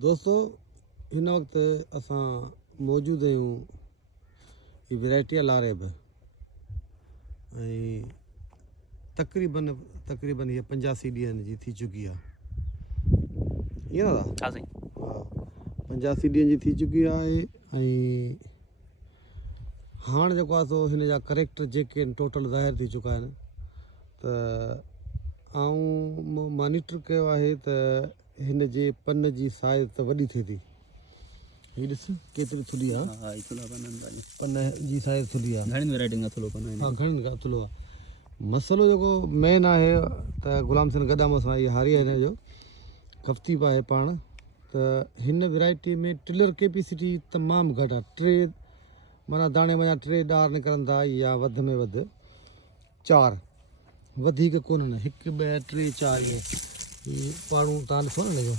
दोस्तों हिन वक़्तु असां मौजूदु आहियूं ही वैरायटी आहे लारेब ऐं तक़रीबन हीअ 85 ॾींहंनि जी थी चुकी आहे ईअं दादा? हा साईं। हा 85 ॾींहंनि जी थी चुकी आहे ऐं हाणे जेको आहे सो हिन जा करेक्टर जेके आहिनि टोटल ज़ाहिर थी चुका आहिनि त आऊं मॉनिटर कयो आहे त हिन जे पन जी साइज़ त वॾी थिए थी। हीअ ॾिस केतिरी थुली आहे। हा पन जी साइज़ थुली आहे। घणी वैरायटियुनि खां थुलो पन हा घणनि खां थुलो आहे। मसइलो जेको मेन आहे त गुलाम सिंह गदाम सां इहा हारी आहे हिन जो कफ्तीब आहे पाण त हिन वैरायटी में टिलर कैपेसिटी तमामु घटि आहे। टे माना दाणे वञा 3 ॾार निकिरनि था या वधि में वधि 4 वधीक कोन्हनि 1 2 3 4 इहे पाणू तव्हां ॾिसो न हिनजो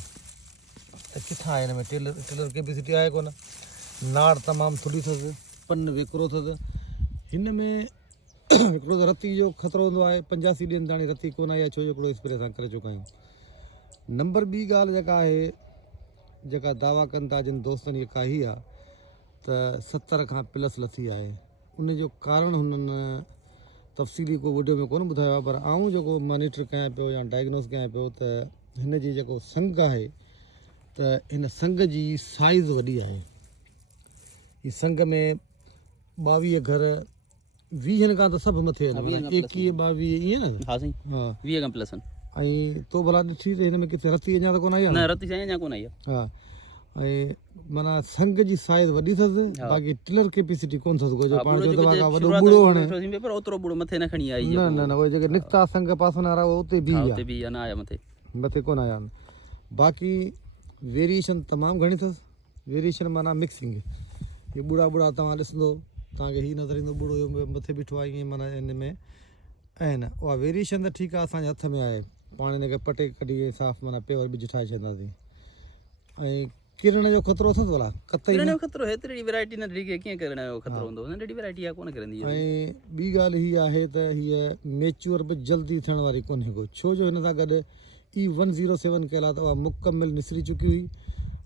त किथां आहे हिन में टिलर कैपेसिटी आहे कोन। नाड़ तमामु थुली अथसि पन वेकिरो अथसि हिन में हिकिड़ो त रती जो ख़तरो हूंदो आहे 85 ॾींहंनि ताणी रती कोन आई आहे छो जो हिकिड़ो स्प्रे असां करे चुका आहियूं। नंबर ॿी ॻाल्हि जेका आहे जेका दावा कनि था जिन दोस्तनि इहा काई आहे त 70 खां प्लस लथी आहे। उनजो कारण हुननि तफ़सीली को वीडियो में कोन ॿुधायो आहे पर आऊं जेको मॉनिटर कयां पियो या डायग्नोस कयां पियो त हिन जी जेको संग आहे त हिन संग जी साइज़ वॾी आहे। हीअ संग में 22 घर 20 खां त सभु मथे आहिनि 21 22 ईअं न। हा साईं। हा 20 खां प्लस आहिनि। ऐं तो भला ॾिठी त हिन में किथे रती अञा त कोन आई आहे न रती साईं अञा कोन आई आहे। हा ऐं माना संग जी साइज़ वॾी अथसि बाक़ी टिलर कैपेसिटी कोन अथसि जो पाण जो दवा खां वॾो बूढ़ो हणे पर ओतिरो बूढ़ो मथे न खणी आई। न न न उहे जेके निकिता संग पासनि वारा उते बि न आया मथे कोन आया आहिनि। बाक़ी वेरिएशन तमामु घणी अथसि। वेरिएशन माना मिक्सिंग इहे ॿुड़ा तव्हां ॾिसंदो तव्हांखे हीअ नज़र ईंदो ॿुड़ो मथे बीठो आहे ईअं माना हिन में आहिनि। उहा वेरिएशन त ठीकु आहे असांजे हथ में आहे पाण हिनखे पटे कढी साफ़ु माना पेवर बिज ठाहे छॾींदासीं। ऐं किरण जो ख़तरो अथसि भला कतई किरण जो ख़तरो हेतिरी वैरायटी न ॾिठी कीअं किरण जो ख़तरो हूंदो नंढड़ी वैरायटी आहे कोन किरंदी। ऐं ॿी ॻाल्हि हीअ आहे त हीअ मैच्योर बि जल्दी थियण वारी कोन्हे को छो जो हिन सां गॾु E107 कयल आहे त उहा मुकमिल निसिरी चुकी हुई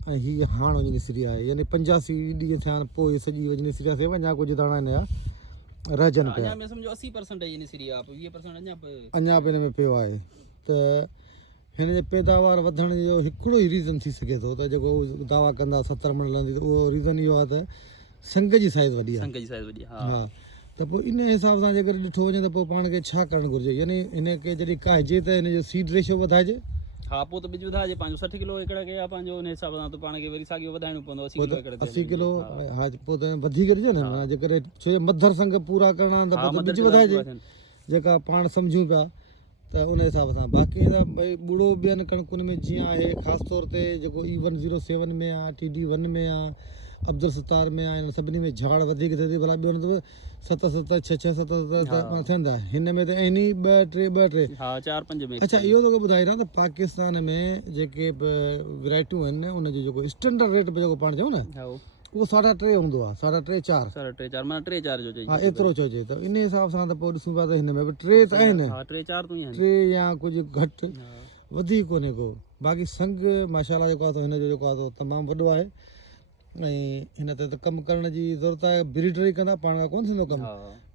ऐं हीअ हाणे वञी निसिरी आहे यानी 85 ॾींहं थिया आहिनि पोइ सॼी वञी निसिरी आहे अञा कुझु दाणा हिन जा रहिजनि पिया अञा बि हिन में पियो आहे त हिन जे पैदावार वधण जो हिकिड़ो ई रीज़न थी सघे थो त जेको दावा कंदा 70 मण लहंदी त उहो रीज़न इहो आहे त संग जी साइज़ वॾी आहे। हा त पोइ इन हिसाब सां जेकर ॾिठो वञे त पोइ पाण खे छा करणु घुरिजे यानी हिनखे जॾहिं काइजे त हिन जो सीड रेशो वधाइजे। हा पोइ त बिज वधाइजे पंहिंजो 60 किलो एकड़ खे या पंहिंजो हुन हिसाब सां त पाण खे वरी साॻियो वधाइणो पवंदो 80 किलो। हा पोइ त वधीक ॾिजे न जेकर छो जो मधर संग पूरा करणा आहिनि त पोइ बिज वधाइजे जेका पाण सम्झूं पिया त उन हिसाब सां। बाक़ी त भई ॿुड़ो ॿियनि कणकुनि में जीअं आहे ख़ासि तौर ते जेको E107 में आहे TD1 में आहे अब्दुल सत्तार में आहे सभिनी में झाड़ वधीक थिए थी भला ॿियो न 7 6 7 थियनि था हिन में त आहिनि 2 3 हा 4 5 में। अच्छा इहो तोखे ॿुधाई रहां त पाकिस्तान में जेके बि वैरायटियूं आहिनि उनजो जेको स्टैंडर्ड रेट जेको पाण चऊं न उहो 3.5 हूंदो आहे 3.5 4 माना 3 4 जो चई हा एतिरो चइजे त इन हिसाब सां त पोइ ॾिसूं पिया त हिन में बि 3 त आहिनि 3 या कुझु घटि वधीक कोन्हे को। बाक़ी संग माशाल्लाह जेको आहे हिनजो जेको आहे तमामु वॾो आहे ऐं हिन ते त कमु करण जी ज़रूरत आहे ब्रीडरी कंदा पाण खां कोन थींदो कमु।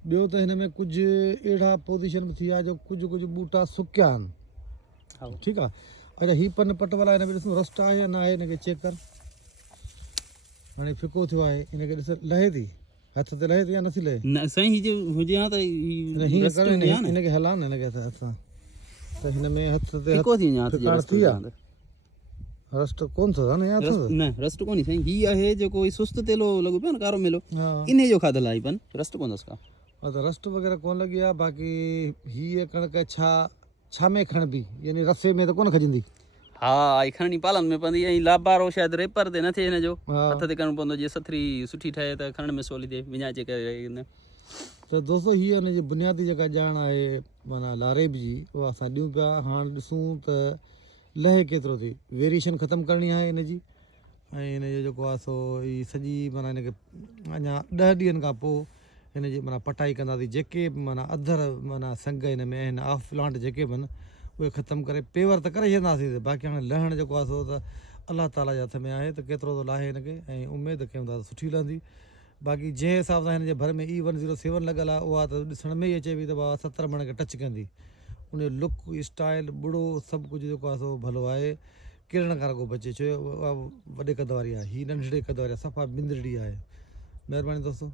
ॿियो त हिन में कुझु अहिड़ा पोज़ीशन बि थी आहे जो कुझु ॿूटा सुकिया आहिनि। ठीकु आहे। अच्छा हीअ पन पट वाला हिन में ॾिसूं रस्ट आहे या न आहे हिनखे चेक कर। हाणे फिको थियो आहे हिनखे ॾिस लहे थी हथ ते लहे थी या नथी लहे न साईं हीअ हुजे हा त हीअं कर हिनखे हला न हिनखे हथ सां त हिन में हथ ते फिको थी वञे थी आहे रस्ट कोन थो न या न रस्ट कोन्हे साईं हीअ आहे जेको सुस्त तेलो लॻो पियो न कारो मेलो इन जो खाधल आहे पन रस्ट कोन अथसि का। हा त रस्ट वग़ैरह कोन लॻी आहे। बाक़ी हीअ कणिक छा में खणबी यानी रसे में त कोन खजंदी। हा खणणी पालन में पवंदी ऐं लाभारो शायदि रेपर ते न थिए हिनजो हथ ते करिणो पवंदो जीअं सथरी सुठी ठहे त खणण में सवली थिए विञाइजे करे। त दोस्तो हीअ हुनजी बुनियादी जेका ॼाण आहे माना लारेब जी उहा असां ॾियूं पिया। हाणे ॾिसूं त लहे केतिरो थी वेरिएशन ख़तमु करणी आहे हिनजी ऐं हिनजो जेको आहे सो हीअ सॼी माना हिनखे अञा 10 ॾींहंनि खां पोइ हिनजी माना पटाई कंदासीं जेके माना अधर माना संग हिन में आहिनि ऑफ प्लांट जेके बि आहिनि उहे ख़तमु करे पेवर त करे छॾींदासीं बाक़ी हाणे लहण जेको आहे सो त अलाह ताला जे हथ में आहे त केतिरो थो लाहे हिनखे, ऐं उमेदु कयूं था सुठी लहंदी। बाक़ी जंहिं हिसाब सां हिन जे भर में E107 लॻल आहे उहा त ॾिसण में ई अचे पई त बाबा 70 मण खे टच कंदी। उन जो लुक स्टाइल बुढ़ो सभु कुझु जेको आहे सो भलो आहे, किरण खां को बचे। छो उहा वॾे कद वारी आहे, हीअ नंढड़े कद वारी आहे, सफ़ा बिंदड़ी आहे। महिरबानी दोस्तों।